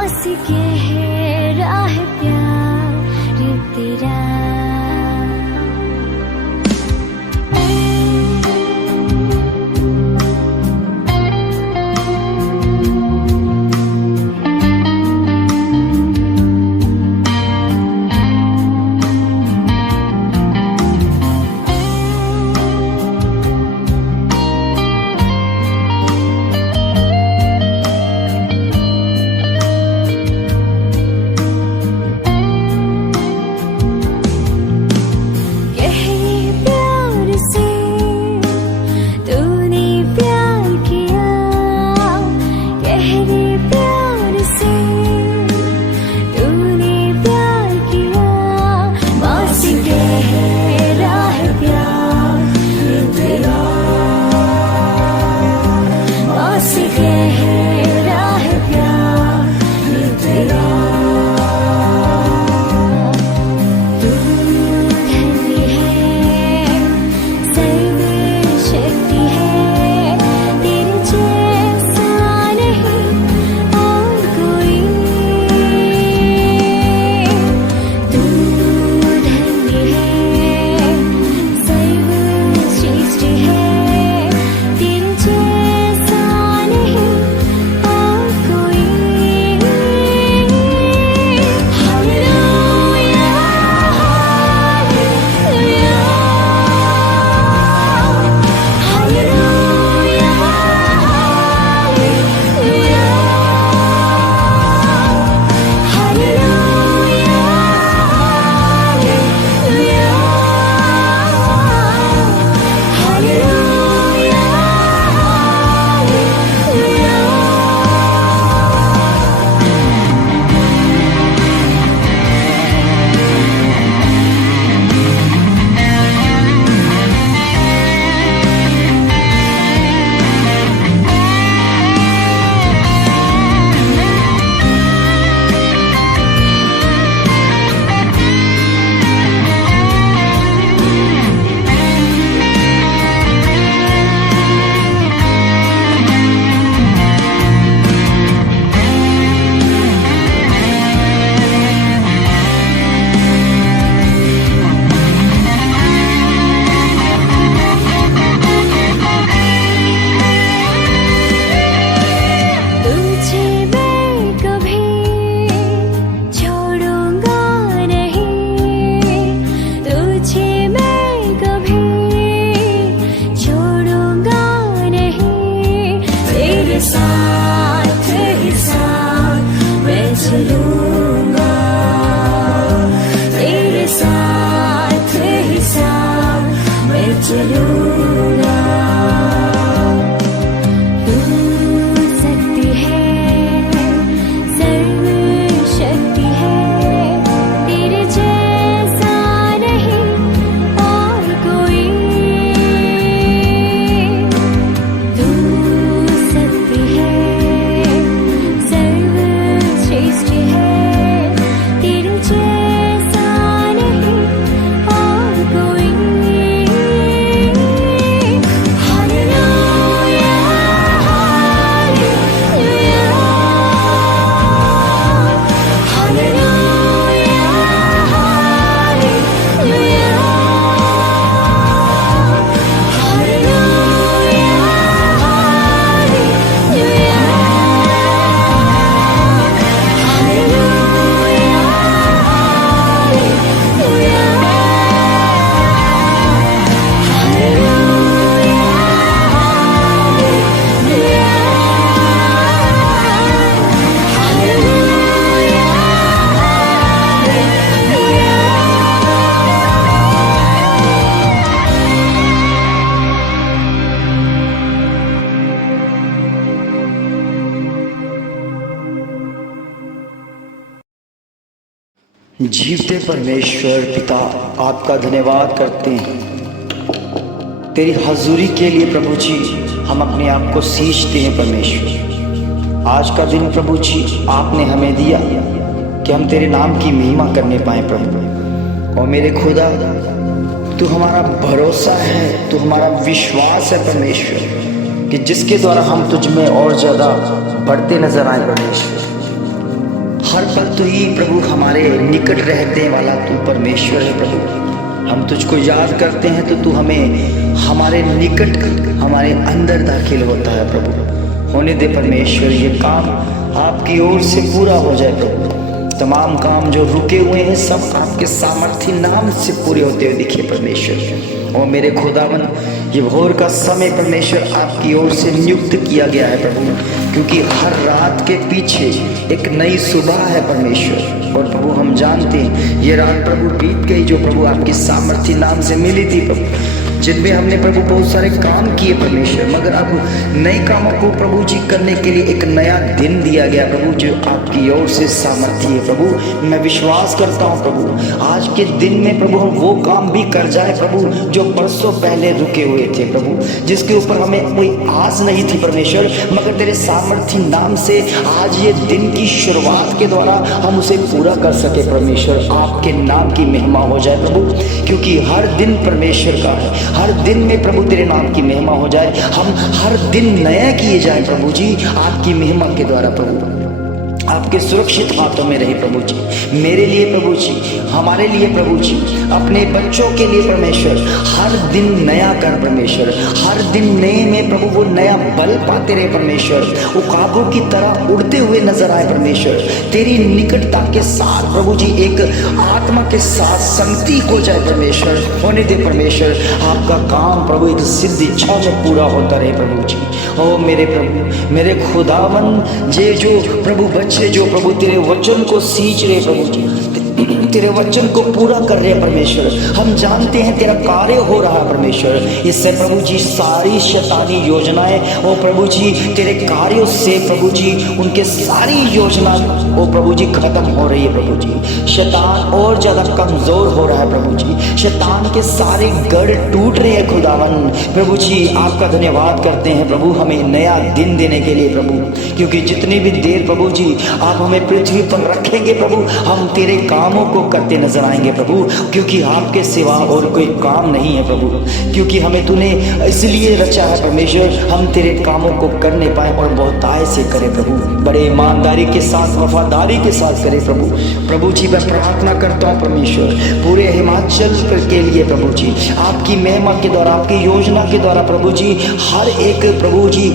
मौसी के है राह प्यार तेरा। जीवते परमेश्वर पिता आपका धन्यवाद करते हैं। तेरी हजूरी के लिए प्रभु जी हम अपने आप को सींचते हैं परमेश्वर। आज का दिन प्रभु जी आपने हमें दिया कि हम तेरे नाम की महिमा करने पाए प्रभु। और मेरे खुदा तू हमारा भरोसा है, तू हमारा विश्वास है परमेश्वर, कि जिसके द्वारा हम तुझ में और ज़्यादा बढ़ते नजर आए परमेश्वर। हर पल तू ही प्रभु हमारे निकट रहने वाला तू परमेश्वर है प्रभु। हम तुझको याद करते हैं तो तू हमें हमारे निकट हमारे अंदर दाखिल होता है प्रभु। होने दे परमेश्वर ये काम आपकी ओर से पूरा हो जाए प्रभु। तमाम काम जो रुके हुए हैं सब आपके सामर्थ्य नाम से पूरे होते हुए दिखे परमेश्वर। और मेरे खुदावन ये भोर का समय परमेश्वर आपकी ओर से नियुक्त किया गया है प्रभु, क्योंकि हर रात के पीछे एक नई सुबह है परमेश्वर। और प्रभु हम जानते हैं ये रात प्रभु बीत गई जो प्रभु आपकी सामर्थ्य नाम से मिली थी प्रभु, जिनमें हमने प्रभु बहुत सारे काम किए परमेश्वर, मगर अब नए कामों को प्रभु जी करने के लिए एक नया दिन दिया गया प्रभु जो आपकी ओर से सामर्थ्य है प्रभु। मैं विश्वास करता हूँ प्रभु आज के दिन में प्रभु हम वो काम भी कर जाए प्रभु जो परसों पहले रुके हुए थे प्रभु, जिसके ऊपर हमें कोई आस नहीं थी परमेश्वर, मगर तेरे सामर्थ्य नाम से आज ये दिन की शुरुआत के द्वारा हम उसे पूरा कर सके परमेश्वर। आपके नाम की महिमा हो जाए प्रभु, क्योंकि हर दिन परमेश्वर का है, हर दिन में प्रभु तेरे नाम की महिमा हो जाए, हम हर दिन नया किए जाए प्रभु जी आपकी महिमा के द्वारा प्रभु। आपके सुरक्षित हाथों में रहे प्रभु जी, मेरे लिए प्रभु जी, हमारे लिए प्रभु जी, अपने बच्चों के लिए परमेश्वर हर दिन नया कर परमेश्वर, हर दिन नए में प्रभु वो नया बल पाते रहे परमेश्वर, उकाबों की तरह उड़ते हुए नजर आए परमेश्वर। तेरी निकटता के साथ प्रभु जी एक आत्मा के साथ संगति हो जाए परमेश्वर। होने दे परमेश्वर आपका काम प्रभु एक सिद्ध इच्छा में पूरा होता रहे प्रभु जी। ओ मेरे प्रभु मेरे खुदावन जे जो प्रभु बच्चे जो प्रभु तेरे वचन को सींच रहे प्रभु जी, तेरे वचन को पूरा कर रहे हैं परमेश्वर, हम जानते हैं तेरा कार्य हो रहा है परमेश्वर। इससे प्रभु जी सारी शैतानी योजनाएं ओ प्रभु जी तेरे कार्यों से प्रभु जी उनके सारी योजना ओ प्रभु जी खत्म हो रही है प्रभु जी। शैतान और ज्यादा कमजोर हो रहा है प्रभु जी, शैतान के सारे गढ़ टूट रहे हैं खुदावन। प्रभु जी आपका धन्यवाद करते हैं प्रभु हमें नया दिन देने के लिए प्रभु, क्योंकि जितनी भी देर प्रभु जी आप हमें पृथ्वी पर रखेंगे प्रभु हम तेरे कामों को करते नजर आएंगे प्रभु, क्योंकि आपके सिवा और कोई काम नहीं है प्रभु, क्योंकि हमें तूने इसलिए रचा है परमेश्वर हम तेरे कामों को करने पाए और बहुतायत से करें प्रभु, बड़े ईमानदारी के साथ वफादारी के साथ करें प्रभु। प्रभु जी मैं प्रार्थना करता हूँ परमेश्वर पूरे हिमाचल के लिए प्रभु जी आपकी महिमा के द्वारा आपकी योजना के द्वारा प्रभु जी हर एक प्रभु जी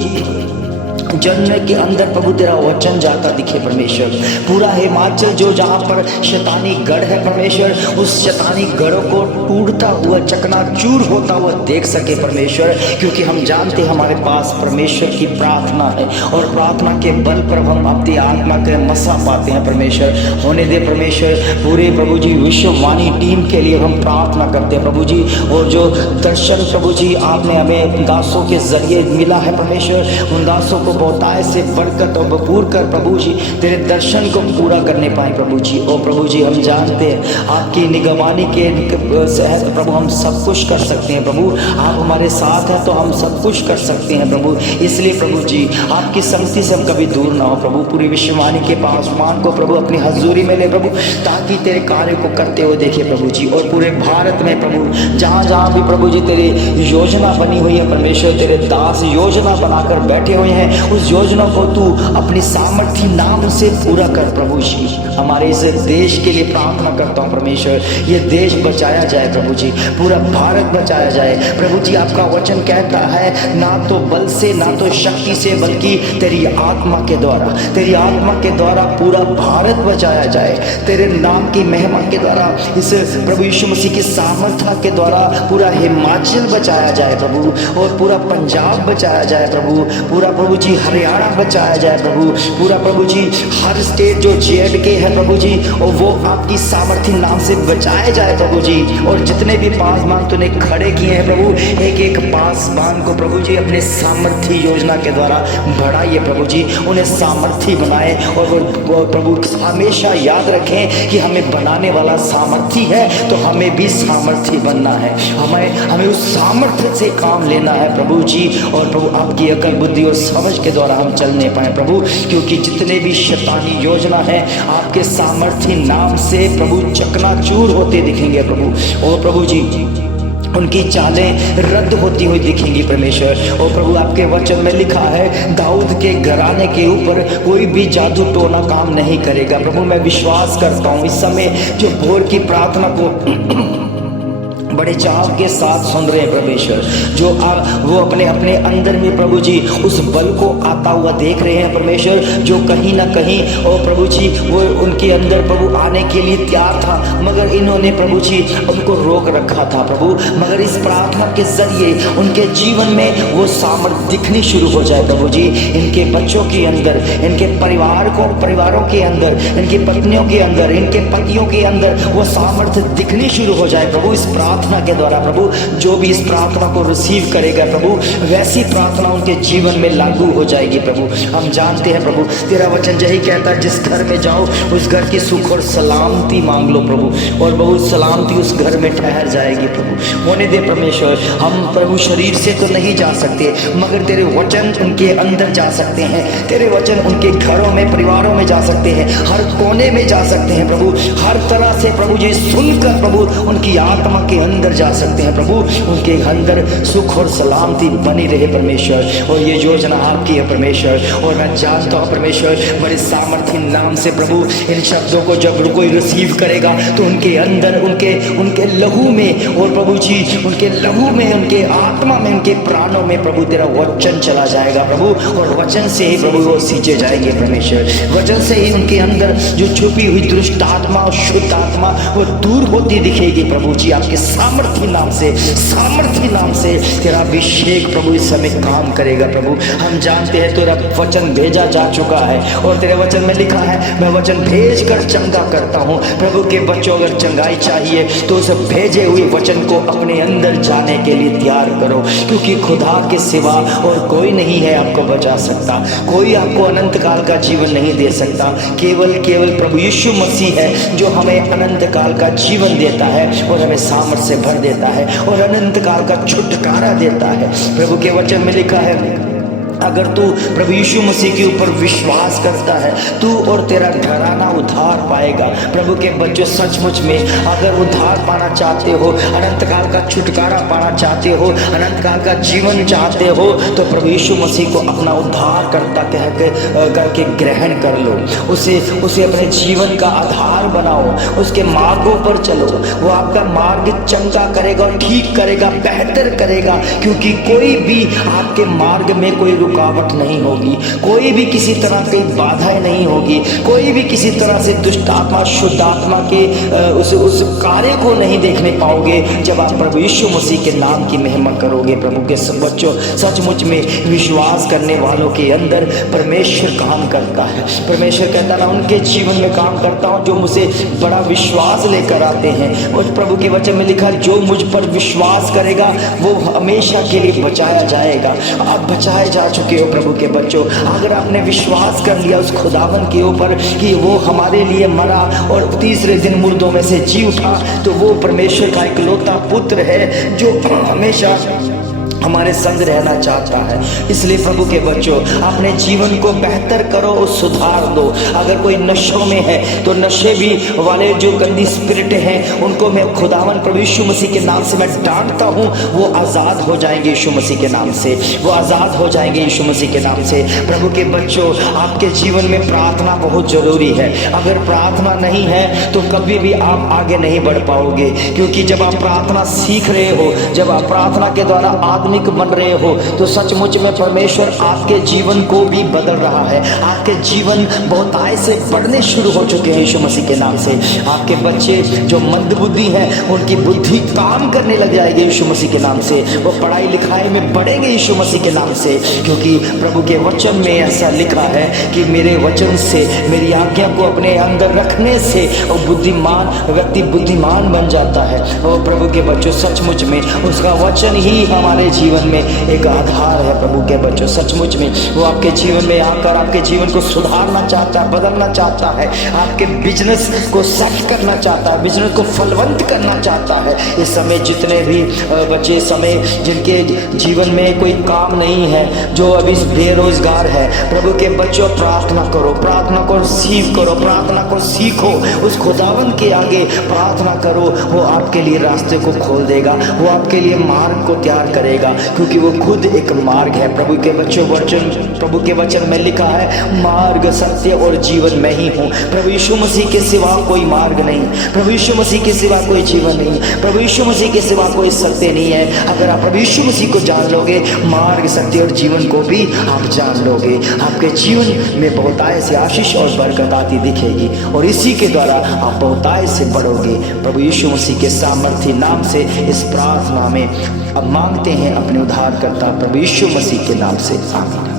जन्म के अंदर प्रभु तेरा वचन जाता दिखे परमेश्वर। पूरा हिमाचल जो जहाँ पर शैतानी गढ़ है परमेश्वर उस शैतानी गढ़ों को टूटता हुआ चकनाचूर होता हुआ देख सके परमेश्वर, क्योंकि हम जानते हमारे पास परमेश्वर की प्रार्थना है और प्रार्थना के बल पर हम अपनी आत्मा के मसा पाते हैं परमेश्वर। होने दे परमेश्वर पूरे प्रभु जी विश्ववाणी टीम के लिए हम प्रार्थना करते हैं प्रभु जी, और जो दर्शन प्रभु जी आपने हमें दासों के जरिए मिला है परमेश्वर उन दासों को बहुतायत से बरकत और भरपूर कर प्रभु जी तेरे दर्शन को पूरा करने पाए प्रभु जी। और प्रभु जी हम जानते हैं आपकी निगरानी के तहत प्रभु हम सब कुछ कर सकते हैं प्रभु, आप हमारे साथ हैं तो हम सब कुछ कर सकते हैं प्रभु। इसलिए प्रभु जी आपकी संगति से हम कभी दूर ना हो प्रभु, पूरी विश्ववाणी के पासमान को प्रभु अपनी हजूरी में ले प्रभु, ताकि तेरे कार्य को करते हुए देखे प्रभु जी। और पूरे भारत में प्रभु जहाँ जहाँ भी प्रभु जी तेरी योजना बनी हुई है परमेश्वर, तेरे दास योजना बनाकर बैठे हुए हैं उस योजना को तू अपनी सामर्थ्य नाम से पूरा कर प्रभु जी। हमारे इस देश के लिए प्रार्थना करता हूँ परमेश्वर ये देश बचाया जाए प्रभु जी, पूरा भारत बचाया जाए प्रभु जी। आपका वचन कहता है ना तो बल से ना तो शक्ति से बल्कि तेरी आत्मा के द्वारा, तेरी आत्मा के द्वारा पूरा भारत बचाया जाए, तेरे नाम की महिमा के द्वारा इस प्रभु यीशु मसीह की सामर्थ्य के द्वारा पूरा हिमाचल बचाया जाए प्रभु, और पूरा पंजाब बचाया जाए प्रभु, पूरा प्रभु जी हरियाणा बचाया जाए प्रभु, पूरा प्रभु जी हर स्टेट जो JNK है प्रभु जी और वो आपकी सामर्थ्य नाम से बचाए जाए प्रभु जी। और जितने भी पासबान तूने खड़े किए हैं प्रभु एक एक पासबान को प्रभु जी अपने सामर्थ्य योजना के द्वारा बढ़ाइए प्रभु जी, उन्हें सामर्थ्य बनाए और वो प्रभु हमेशा याद रखें कि हमें बनाने वाला सामर्थ्य है तो हमें भी सामर्थ्य बनना है, हमें उस सामर्थ्य से काम लेना है प्रभु जी। और प्रभु आपकी अकल बुद्धि और समझ के द्वारा हम चलने पाए प्रभु, क्योंकि जितने भी शैतानी योजना है आपके सामर्थ्य नाम से प्रभु चकनाचूर होते दिखेंगे प्रभु। और प्रभु जी उनकी चालें रद्द होती हुई दिखेंगी परमेश्वर। और प्रभु आपके वचन में लिखा है दाऊद के घराने के ऊपर कोई भी जादू टोना काम नहीं करेगा। प्रभु मैं विश्वास करता हूँ इस समय जो भोर की प्रार्थना को बड़े चाव के साथ सुन रहे हैं परमेश्वर, जो वो अपने अपने अंदर में प्रभु जी उस बल को आता हुआ देख रहे हैं परमेश्वर, जो कहीं ना कहीं और प्रभु जी वो उनके अंदर प्रभु आने के लिए तैयार था, मगर इन्होंने प्रभु जी उनको रोक रखा था प्रभु। मगर इस प्रार्थना के जरिए उनके जीवन में वो सामर्थ्य दिखनी शुरू हो जाए प्रभु जी, इनके बच्चों के अंदर, इनके परिवारों के अंदर, इनकी पत्नियों के अंदर, इनके पतियों के अंदर वो सामर्थ्य दिखनी शुरू हो जाए प्रभु। इस प्रार्थना के द्वारा प्रभु जो भी इस प्रार्थना को रिसीव करेगा प्रभु, वैसी प्रार्थना उनके जीवन में लागू हो जाएगी प्रभु। हम जानते हैं प्रभु तेरा वचन यही कहता है जिस घर में जाओ उस घर की सुख और सलामती मांग लो प्रभु, और बहुत सलामती उस घर में ठहर जाएगी प्रभु। होने दे परमेश्वर, हम प्रभु शरीर से तो नहीं जा सकते मगर तेरे वचन उनके अंदर जा सकते हैं, तेरे वचन उनके घरों में परिवारों में जा सकते हैं, हर कोने में जा सकते हैं प्रभु, हर तरह से प्रभु जी सुनकर प्रभु उनकी आत्मा के अंदर जा सकते हैं प्रभु, उनके अंदर सुख और सलामती बनी रहे परमेश्वर। और ये योजना आपकी है परमेश्वर, और मैं जानता हूँ परमेश्वर बड़े सामर्थ्य नाम से प्रभु इन शब्दों को जब कोई रिसीव करेगा तो उनके अंदर उनके लहू में, और प्रभु जी उनके लहू में, उनके आत्मा में, उनके प्राणों में प्रभु तेरा वचन चला जाएगा प्रभु, और वचन से ही प्रभु वो सींचे जाएंगे परमेश्वर। वचन से ही उनके अंदर जो छुपी हुई दुष्ट आत्मा और शुद्ध आत्मा वो दूर होती दिखेगी प्रभु जी। आपके सामर्थ्य नाम से तेरा अभिषेक प्रभु इस समय काम करेगा प्रभु। हम जानते हैं तेरा वचन भेजा जा चुका है, और तेरे वचन में लिखा है मैं वचन भेज कर चंगा करता हूँ। प्रभु के बच्चों अगर चंगाई चाहिए तो उस भेजे हुए वचन को अपने अंदर जाने के लिए तैयार करो, क्योंकि खुदा के सिवा और कोई नहीं है आपको बचा सकता, कोई आपको अनंत काल का जीवन नहीं दे सकता। केवल प्रभु यीशु मसीह है जो हमें अनंत काल का जीवन देता है और हमें सामर्थ्य से भर देता है और अनंत काल का छुटकारा देता है। प्रभु के वचन में लिखा है अगर तू प्रभु यीशु मसीह के ऊपर विश्वास करता है तू और तेरा घराना उद्धार पाएगा। प्रभु के बच्चों सचमुच में अगर उद्धार पाना चाहते हो, अनंत काल का छुटकारा पाना चाहते हो, अनंत काल का जीवन चाहते हो, तो प्रभु यीशु मसीह को अपना उद्धार करता करके ग्रहण कर लो, उसे अपने जीवन का आधार बनाओ, उसके मार्गों पर चलो। वो आपका मार्ग चंगा करेगा और ठीक करेगा, बेहतर करेगा, क्योंकि कोई भी आपके मार्ग में कोई रुकावट नहीं होगी, कोई भी किसी तरह की बाधाएं नहीं होगी, कोई भी किसी तरह से दुष्ट आत्मा शुद्ध आत्मा के उस कार्य को नहीं देखने पाओगे जब आप प्रभु यीशु मसीह के नाम की महिमा करोगे। प्रभु के बच्चों सचमुच में विश्वास करने वालों के अंदर परमेश्वर काम करता है। परमेश्वर कहता ना उनके जीवन में काम करता हूँ जो मुझे बड़ा विश्वास लेकर आते हैं। और प्रभु के वचन में लिखा जो मुझ पर विश्वास करेगा वो हमेशा के लिए बचाया जाएगा। आप बचाए जा चुके हो प्रभु के बच्चों। अगर आपने विश्वास कर लिया उस खुदावन के ऊपर कि वो हमारे लिए मरा और तीसरे दिन मुर्दों में से जी उठा, तो वो परमेश्वर का इकलौता पुत्र है जो हमेशा हमारे संग रहना चाहता है। इसलिए प्रभु के बच्चों अपने जीवन को बेहतर करो और सुधार दो। अगर कोई नशों में है तो नशे भी वाले जो गंदी स्पिरिट हैं उनको मैं खुदावन प्रभु यीशु मसीह के नाम से मैं डांटता हूँ, वो आज़ाद हो जाएंगे यीशु मसीह के नाम से, वो आज़ाद हो जाएंगे यीशु मसीह के नाम से। प्रभु के बच्चों आपके जीवन में प्रार्थना बहुत ज़रूरी है। अगर प्रार्थना नहीं है तो कभी भी आप आगे नहीं बढ़ पाओगे, क्योंकि जब आप प्रार्थना सीख रहे हो, जब आप प्रार्थना के द्वारा आदमी बन रहे हो, तो सचमुच में परमेश्वर आपके जीवन को भी बदल रहा है। आपके जीवन बहुत आय से बढ़ने शुरू हो चुके हैं यीशु मसीह के नाम से। आपके बच्चे जो मंदबुद्धि हैं उनकी बुद्धि काम करने लग जाएगी यीशु मसीह के नाम से। वो पढ़ाई लिखाई में बढ़ेंगे यीशु मसीह के नाम से, क्योंकि प्रभु के वचन में ऐसा लिखा है कि मेरे वचन से, मेरी आज्ञा को अपने अंदर रखने से और व्यक्ति बुद्धिमान बन जाता है। और प्रभु के बच्चों सचमुच में उसका वचन ही हमारे जीवन में एक आधार है प्रभु के बच्चों। सचमुच में वो आपके जीवन में आकर आपके जीवन को सुधारना चाहता है, बदलना चाहता है, आपके बिजनेस को सेट करना चाहता है, बिजनेस को फलवंत करना चाहता है। इस समय जितने भी बच्चे समय जिनके जीवन में कोई काम नहीं है, जो अभी बेरोजगार है, प्रभु के बच्चों प्रार्थना करो, प्रार्थना को रिसीव करो, प्रार्थना को सीखो, उस खुदावंद के आगे प्रार्थना करो। वो आपके लिए रास्ते को खोल देगा, वो आपके लिए मार्ग को तैयार करेगा, क्योंकि वो खुद एक मार्ग है। प्रभु के बच्चों प्रभु के वचन में लिखा है, मार्ग सत्य और जीवन मैं ही हूँ। प्रभु यीशु मसीह के सिवा कोई मार्ग नहीं, प्रभु यीशु मसीह के सिवा कोई जीवन नहीं, प्रभु यीशु मसीह के सिवा कोई सत्य नहीं है। अगर आप प्रभु यीशु मसीह को जान लोगे, मार्ग सत्य और जीवन को भी आप जान लोगे, आपके जीवन में बहुतायत से आशीष और बरकत आती दिखेगी, और इसी के द्वारा आप बहुतायत से बढ़ोगे। प्रभु यीशु मसीह के सामर्थ्य नाम से इस प्रार्थना में अब मांगते हैं अपने उद्धारकर्ता प्रभु यीशु मसीह के नाम से, आमीन।